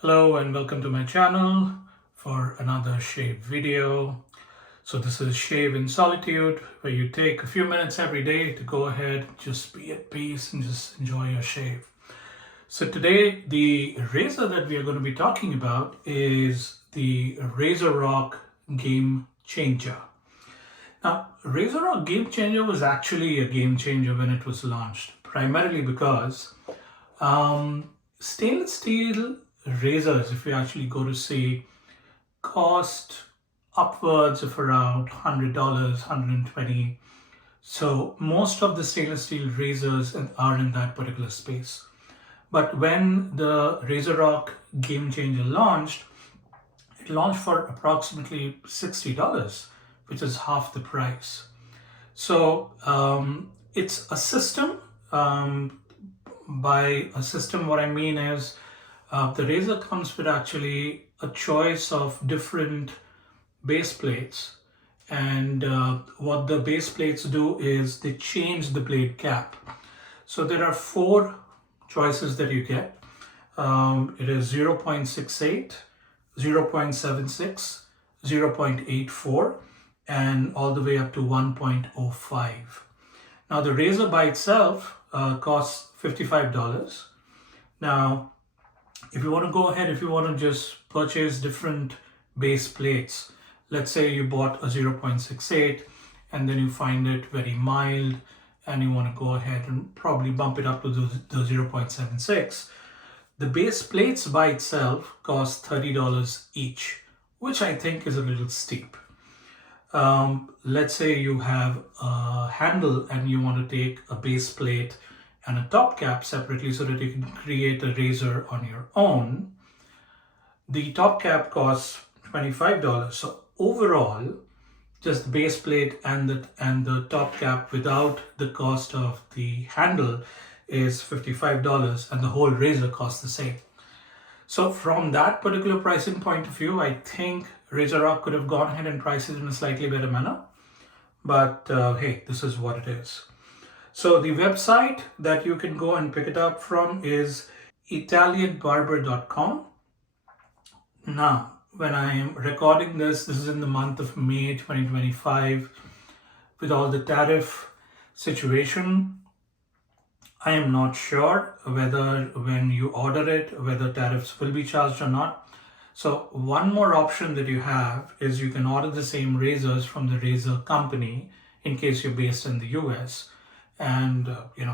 Hello and welcome to my channel for another shave video. So this is Shave in Solitude, where you take a few minutes every day to go ahead, just be at peace and just enjoy your shave. So today the razor that we are going to be talking about is the RazoRock GameChanger. Now, RazoRock GameChanger was actually a game changer when it was launched, primarily because stainless steel razors, if you actually go to see, cost upwards of around $100, 120. So most of the stainless steel razors are in that particular space. But when the RazoRock GameChanger launched, it launched for approximately $60, which is half the price. So it's a system. By a system, what I mean is the razor comes with actually a choice of different base plates. And what the base plates do is they change the blade cap. So there are four choices that you get. It is 0.68, 0.76, 0.84, and all the way up to 1.05. Now the razor by itself costs $55. Now, if you want to go ahead, if you want to just purchase different base plates, let's say you bought a 0.68 and then you find it very mild and you want to go ahead and probably bump it up to the 0.76, the base plates by itself cost $30 each, which I think is a little steep. Let's say you have a handle and you want to take a base plate and a top cap separately so that you can create a razor on your own. The top cap costs $25. So overall, just the base plate and the top cap without the cost of the handle is $55, and the whole razor costs the same. So from that particular pricing point of view, I think RazoRock could have gone ahead and priced it in a slightly better manner. But hey, this is what it is. So the website that you can go and pick it up from is italianbarber.com. Now, when I am recording this is in the month of May 2025. With all the tariff situation, I am not sure whether when you order it, whether tariffs will be charged or not. So one more option that you have is you can order the same razors from the razor company in case you're based in the US. And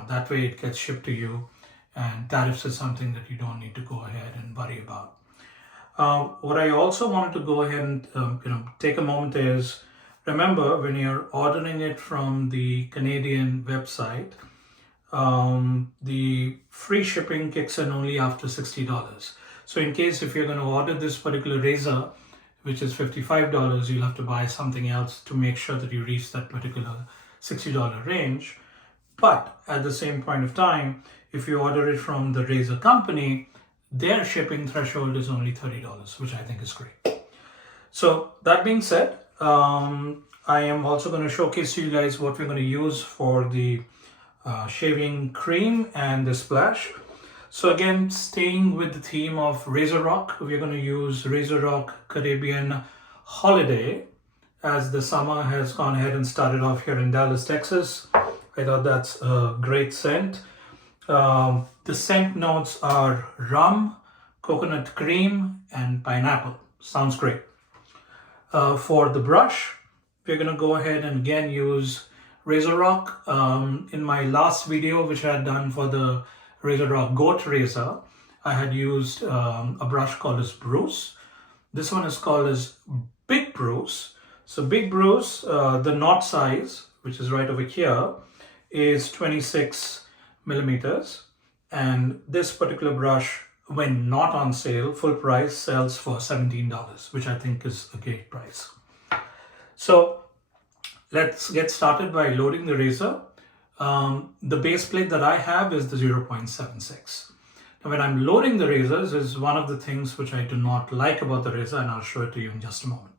that way it gets shipped to you, and tariffs is something that you don't need to go ahead and worry about. What I also wanted to go ahead and take a moment is, remember when you're ordering it from the Canadian website, the free shipping kicks in only after $60. So in case if you're going to order this particular razor, which is $55, you'll have to buy something else to make sure that you reach that particular $60 range. But at the same point of time, if you order it from the razor company, their shipping threshold is only $30, which I think is great. So that being said, I am also going to showcase to you guys what we're going to use for the shaving cream and the splash. So again, staying with the theme of RazoRock, we're going to use RazoRock Caribbean Holiday, as the summer has gone ahead and started off here in Dallas, Texas. I thought that's a great scent. The scent notes are rum, coconut cream, and pineapple. Sounds great. For the brush, we're going to go ahead and again use RazoRock. In my last video, which I had done for the RazoRock Goat Razor, I had used a brush called as Bruce. This one is called as Big Bruce. So Big Bruce, the knot size, which is right over here, is 26 millimeters. And this particular brush, when not on sale, full price, sells for $17, which I think is a great price. So let's get started by loading the razor. The base plate that I have is the 0.76. Now, when I'm loading the razors is one of the things which I do not like about the razor, and I'll show it to you in just a moment.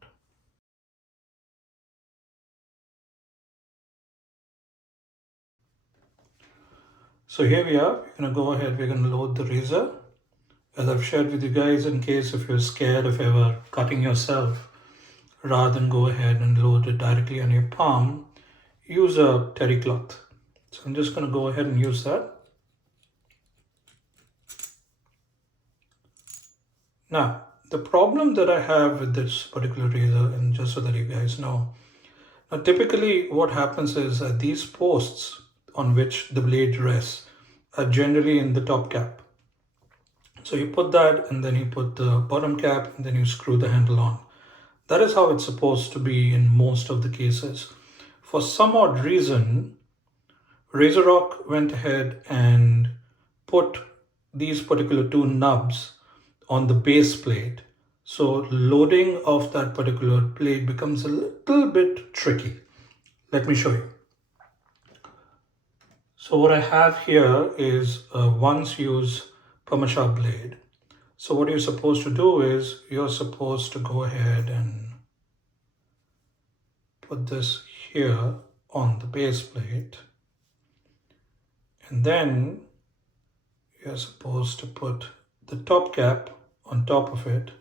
So here we are. We're going to go ahead, we're going to load the razor. as I've shared with you guys, in case if you're scared of ever cutting yourself, rather than go ahead and load it directly on your palm, use a terry cloth. So I'm just going to go ahead and use that. Now, the problem that I have with this particular razor, and just so that you guys know, now typically what happens is that these posts on which the blade rests are generally in the top cap. So you put that and then you put the bottom cap and then you screw the handle on. That is how it's supposed to be in most of the cases. For some odd reason, RazoRock went ahead and put these particular two nubs on the base plate. So loading of that particular plate becomes a little bit tricky. Let me show you. So what I have here is a once used permasharp blade. So what you're supposed to do is you're supposed to go ahead and put this here on the base plate, and then you're supposed to put the top cap on top of it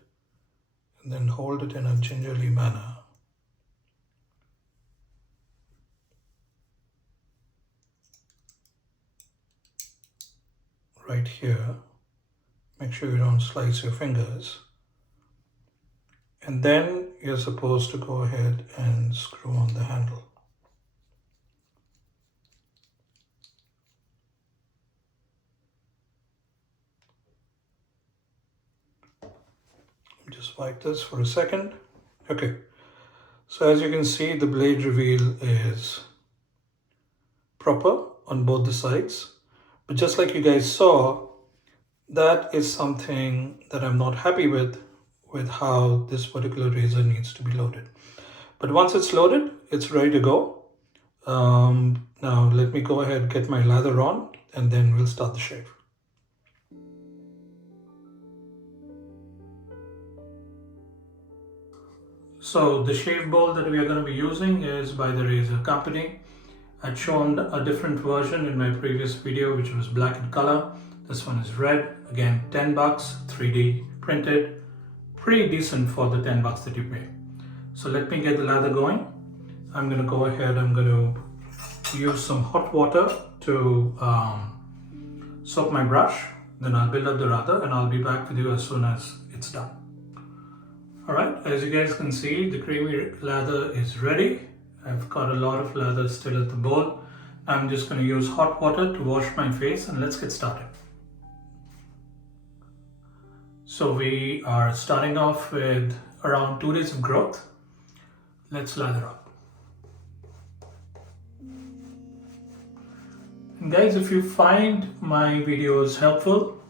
and then hold it in a gingerly manner. Right here. Make sure you don't slice your fingers. And then you're supposed to go ahead and screw on the handle. Just wipe this for a second. Okay, so as you can see, the blade reveal is proper on both the sides. But just like you guys saw, that is something that I'm not happy with how this particular razor needs to be loaded. But once it's loaded, it's ready to go. Now let me go ahead, get my lather on, and then we'll start the shave. So the shave bowl that we are going to be using is by the Razor company. I'd shown a different version in my previous video, which was black in color. This one is red. Again, 10 bucks, 3D printed. Pretty decent for the 10 bucks that you pay. So let me get the lather going. I'm going to go ahead, I'm going to use some hot water to soak my brush. Then I'll build up the lather and I'll be back with you as soon as it's done. Alright, as you guys can see, the creamy lather is ready. I've got a lot of lather still at the bowl. I'm just going to use hot water to wash my face and let's get started. So we are starting off with around 2 days of growth. Let's lather up. And guys, if you find my videos helpful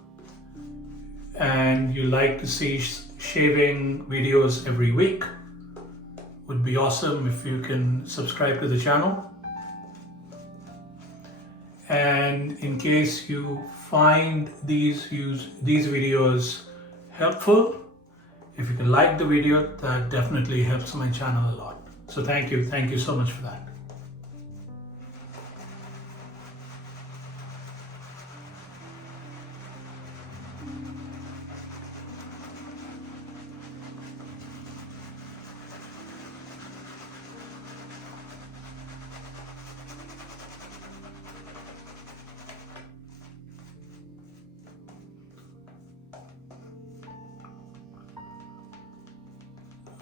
and you like to see shaving videos every week, would be awesome if you can subscribe to the channel. And in case you find these videos helpful, if you can like the video, that definitely helps my channel a lot. So thank you so much for that.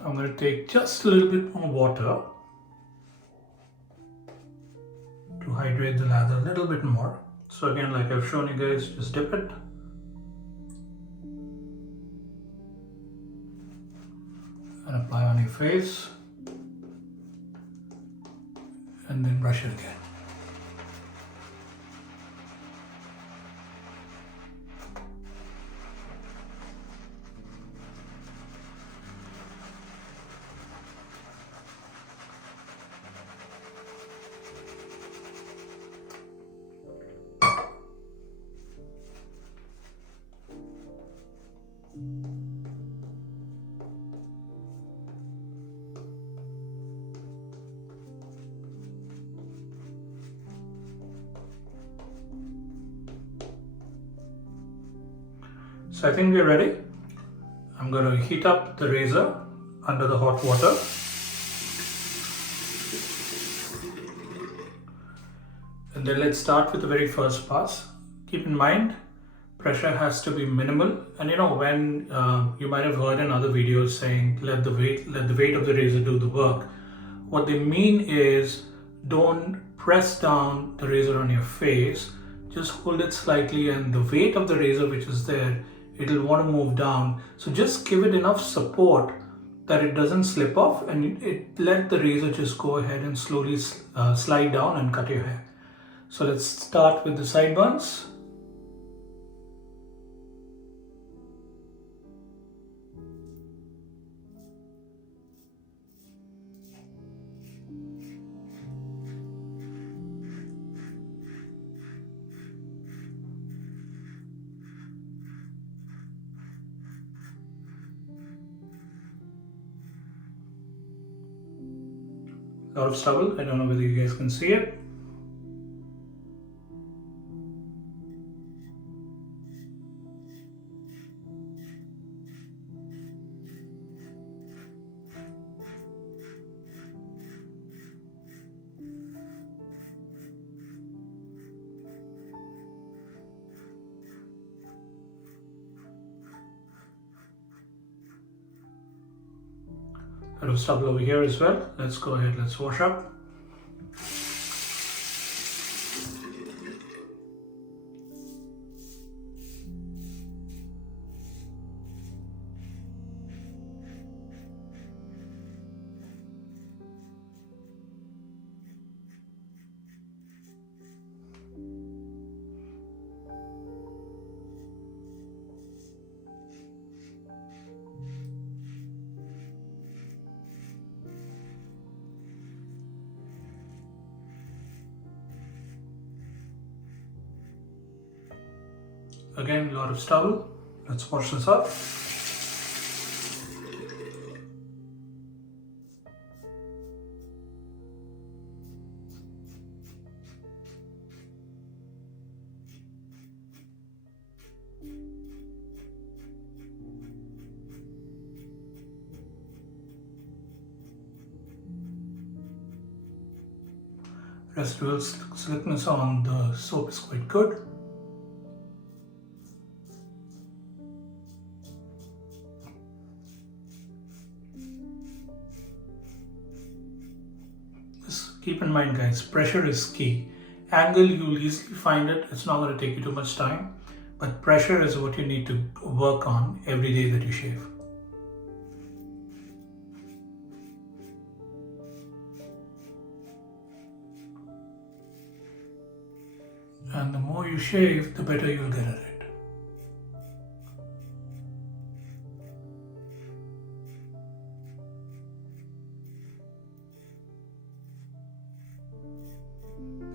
I'm going to take just a little bit more water to hydrate the lather a little bit more. So again, like I've shown you guys, just dip it. And apply on your face. And then brush it again. So I think we're ready. I'm going to heat up the razor under the hot water. And then let's start with the very first pass. Keep in mind, pressure has to be minimal. And when you might have heard in other videos saying let the weight of the razor do the work. What they mean is don't press down the razor on your face. Just hold it slightly, and the weight of the razor which is there, it'll want to move down. So just give it enough support that it doesn't slip off, and let the razor just go ahead and slowly slide down and cut your hair. So let's start with the sideburns. A lot of stubble. I don't know whether you guys can see it. A lot of stubble over here as well. Let's go ahead, let's wash up. Again, a lot of stubble. Let's wash this up. Residual slickness on the soap is quite good. Just keep in mind, guys, pressure is key. Angle, you'll easily find it. It's not going to take you too much time. But pressure is what you need to work on every day that you shave. And the more you shave, the better you'll get at it.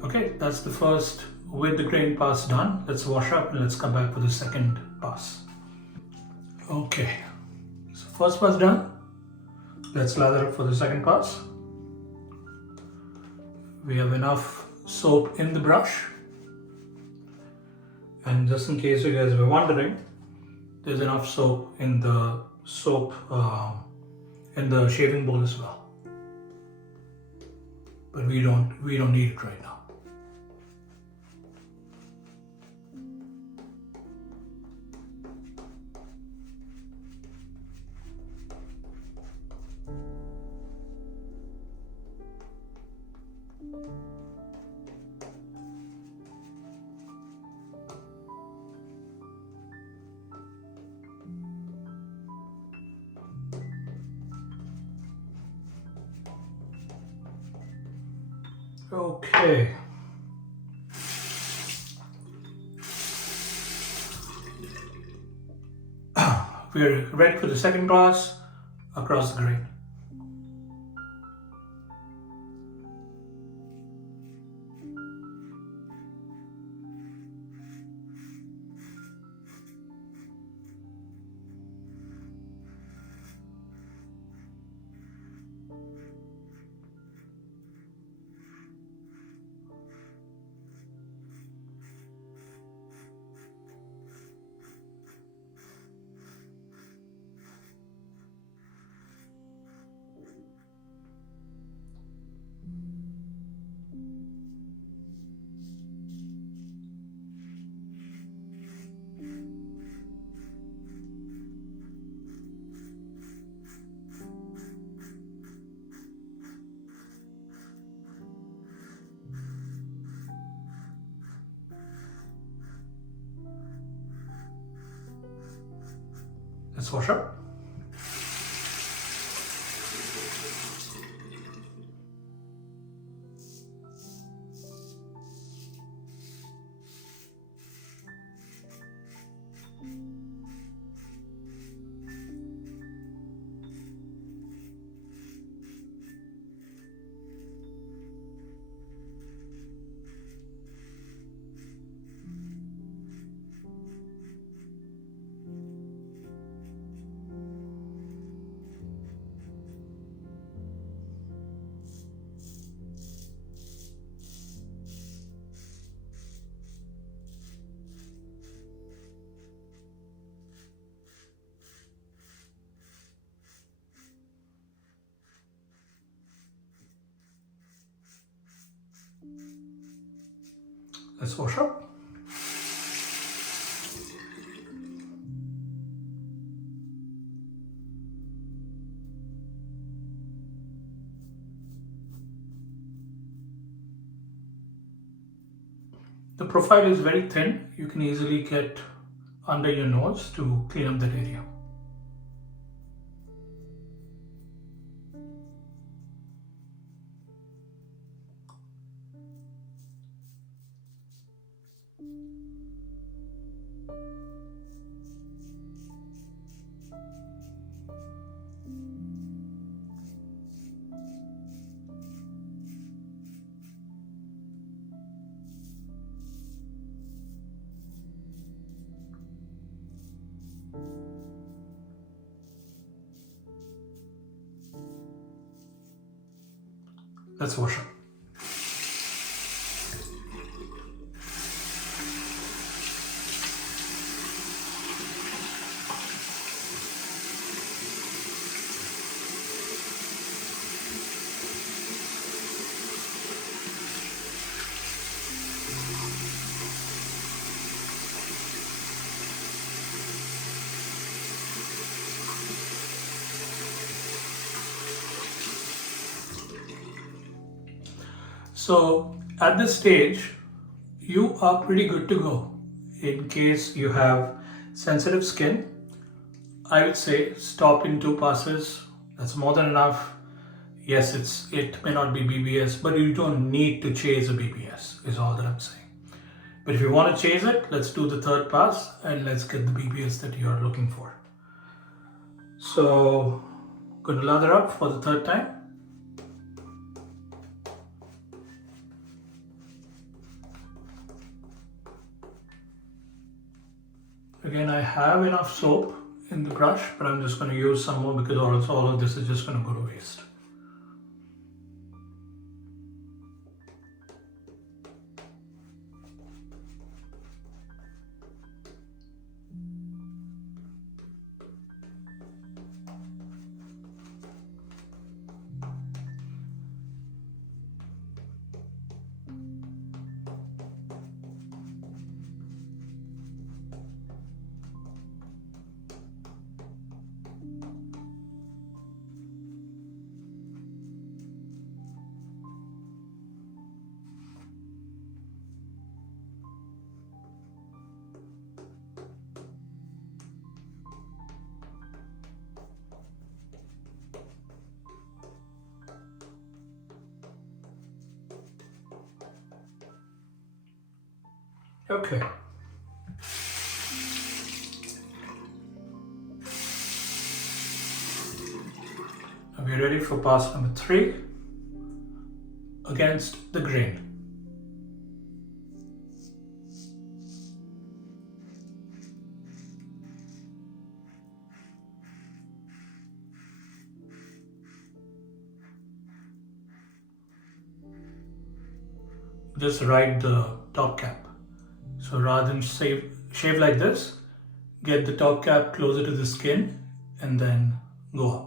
Okay, that's the first with the grain pass done. Let's wash up and let's come back for the second pass. Okay, so first pass done. Let's lather up for the second pass. We have enough soap in the brush. And just in case you guys were wondering, there's enough soap in the shaving bowl as well. But we don't need it right now. Okay. We're ready for the second pass across the grain. Let's wash up. Let's wash up. The profile is very thin. You can easily get under your nose to clean up that area. Let's wash up. So at this stage, you are pretty good to go. In case you have sensitive skin, I would say stop in 2 passes. That's more than enough. Yes, it may not be BBS, but you don't need to chase a BBS, is all that I'm saying. But if you want to chase it, let's do the 3rd pass and let's get the BBS that you are looking for. So, going to lather up for the 3rd time. Again, I have enough soap in the brush, but I'm just going to use some more because all of this is just going to go to waste. Okay. Now we're ready for pass number 3, against the grain. Just ride the top cap. So rather than shave like this, get the top cap closer to the skin and then go up.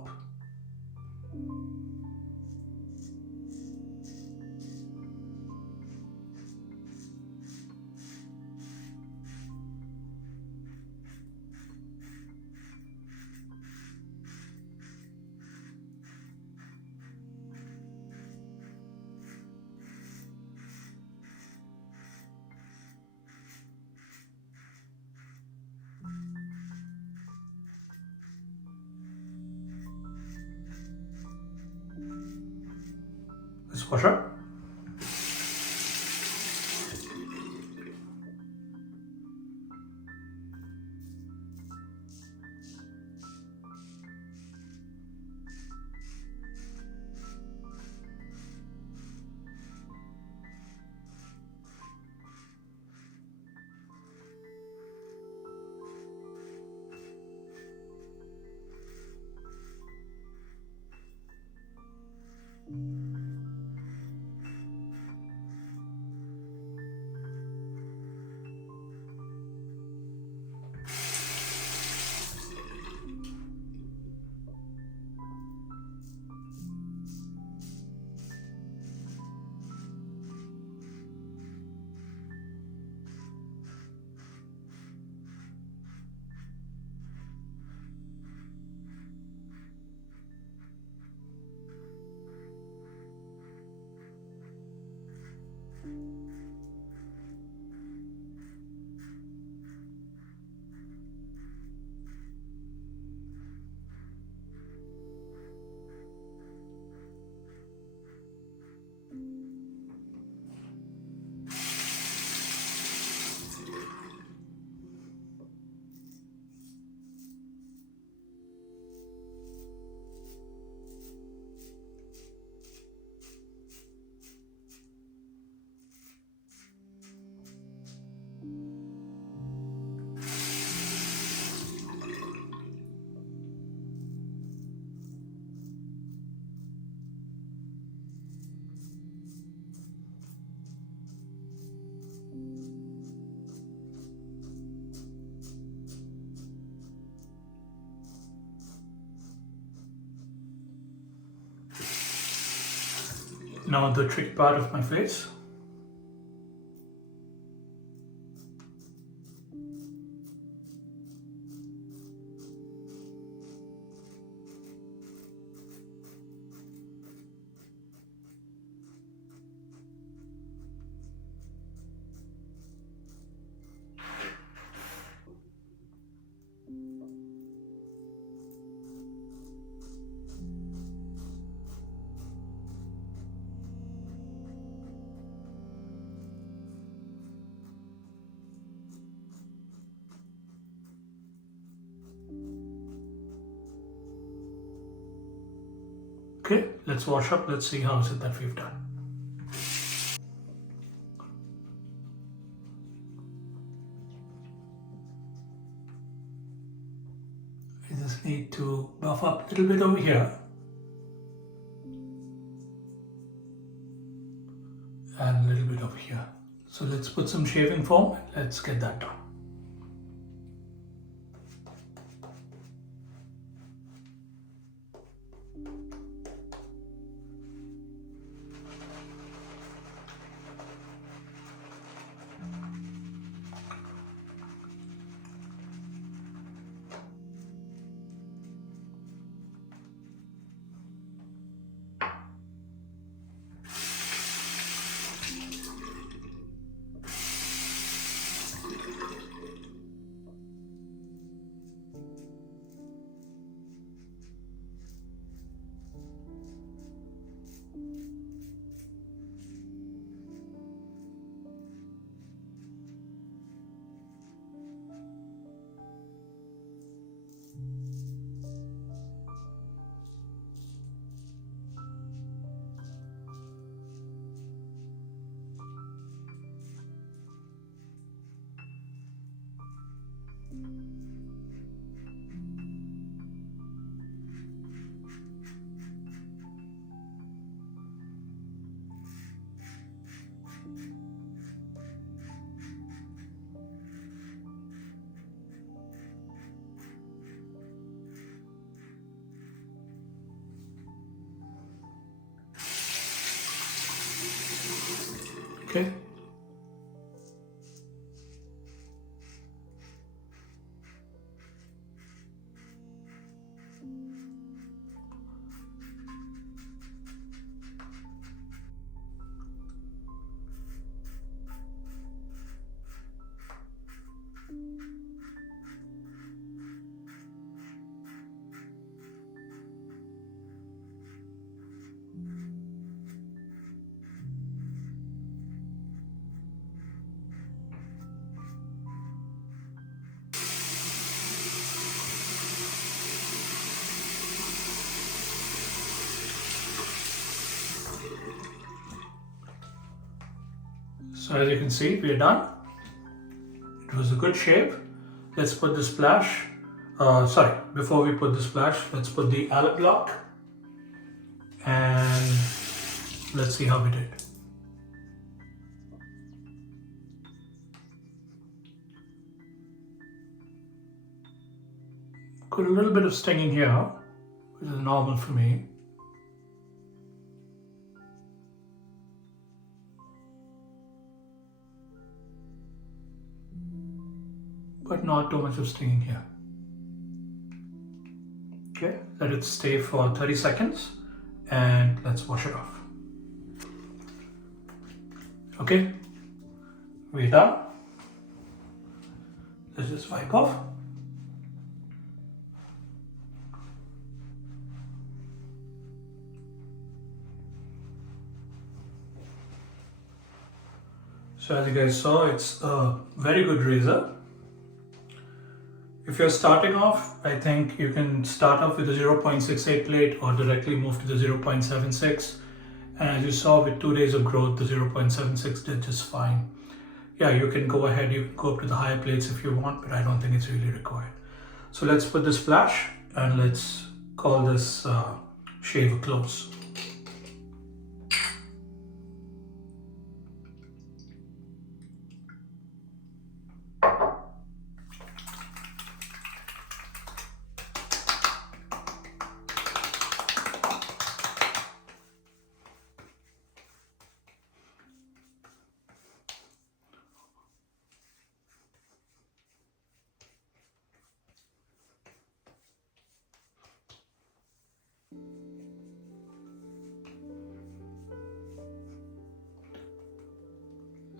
wash up. Now the tricky part of my face. Okay, let's wash up. Let's see how is it that we've done. I just need to buff up a little bit over here. And a little bit over here. So let's put some shaving foam and let's get that done. Okay. So as you can see, we are done. It was a good shave. Let's put the splash. Before we put the splash, let's put the alert block. And let's see how we did. Got a little bit of stinging here, which is normal for me. But not too much of stinging here. Okay, let it stay for 30 seconds and let's wash it off. Okay, we're done. Let's just wipe off. So as you guys saw, it's a very good razor. If you're starting off, I think you can start off with a 0.68 plate or directly move to the 0.76. And as you saw, with 2 days of growth, the 0.76 did just fine. Yeah, you can go ahead, you can go up to the higher plates if you want, but I don't think it's really required. So let's put the splash and let's call this shave a close.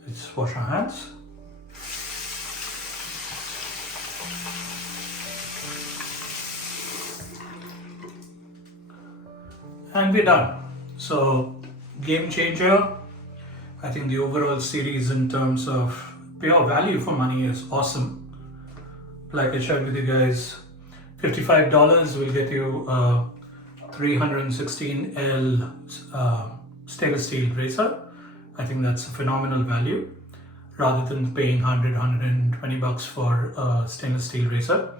Let's wash our hands. And we're done. So, GameChanger, I think the overall series in terms of pure value for money is awesome. Like I shared with you guys, $55 will get you a 316L stainless steel razor. I think that's a phenomenal value rather than paying 120 bucks for a stainless steel razor.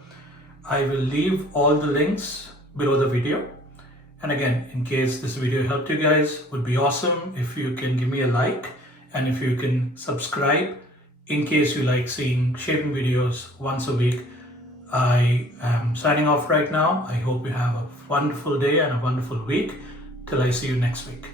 I will leave all the links below the video. And again, in case this video helped you guys, would be awesome if you can give me a like and if you can subscribe in case you like seeing shaving videos once a week. I am signing off right now. I hope you have a wonderful day and a wonderful week till I see you next week.